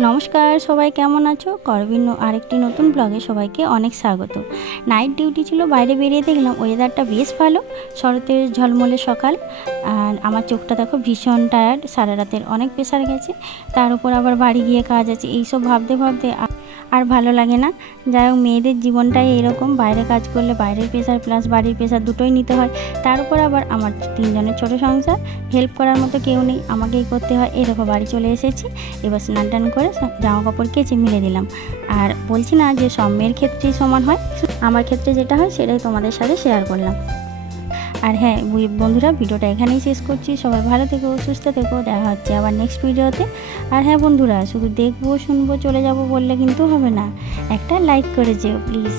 নমস্কার, সবাই কেমন আছো? করবিন আরেকটি নতুন ব্লগে সবাইকে অনেক স্বাগত। নাইট ডিউটি ছিল, বাইরে বেরিয়ে দেখলাম ওয়েদারটা বেশ ভালো। শরতের ঝলমলে সকাল, আর আমার চোখটা দেখো ভীষণ টায়ার্ড সারা রাতের অনেক প্রেশার গেছে। তার উপর আবার বাড়ি গিয়ে কাজ আছে, এইসব ভাবতে ভাবতে আর ভালো লাগে না। যাই হোক, মেয়েদের জীবনটাই এরকম বাইরে কাজ করলে বাইরের প্রেশার প্লাস বাড়ির প্রেশার দুটোই নিতে হয়। তার উপর আবার আমার তিনজনের ছোট সংসার। হেল্প করার মতো কেউ নেই। আমাকেই করতে হয়। এরকম বাড়ি চলে এসেছি। এবার স্নান টান করে জামা কাপড় কেচে মিলে দিলাম। আর বলছি না যে সব মেয়ের ক্ষেত্রেই সমান হয়। আমার ক্ষেত্রে যেটা হয়, সেটাই তোমাদের সাথে শেয়ার করলাম। আর হ্যাঁ বন্ধুরা, ভিডিওটা এখানেই শেষ করছি। সবাই ভালো থেকো, সুস্থ থেকো, দেখা হচ্ছে আবার নেক্সট ভিডিওতে আর হ্যাঁ বন্ধুরা, শুধু দেখব, শুনব, চলে যাব বললে কিন্তু হবে না। একটা লাইক করে যেও প্লিজ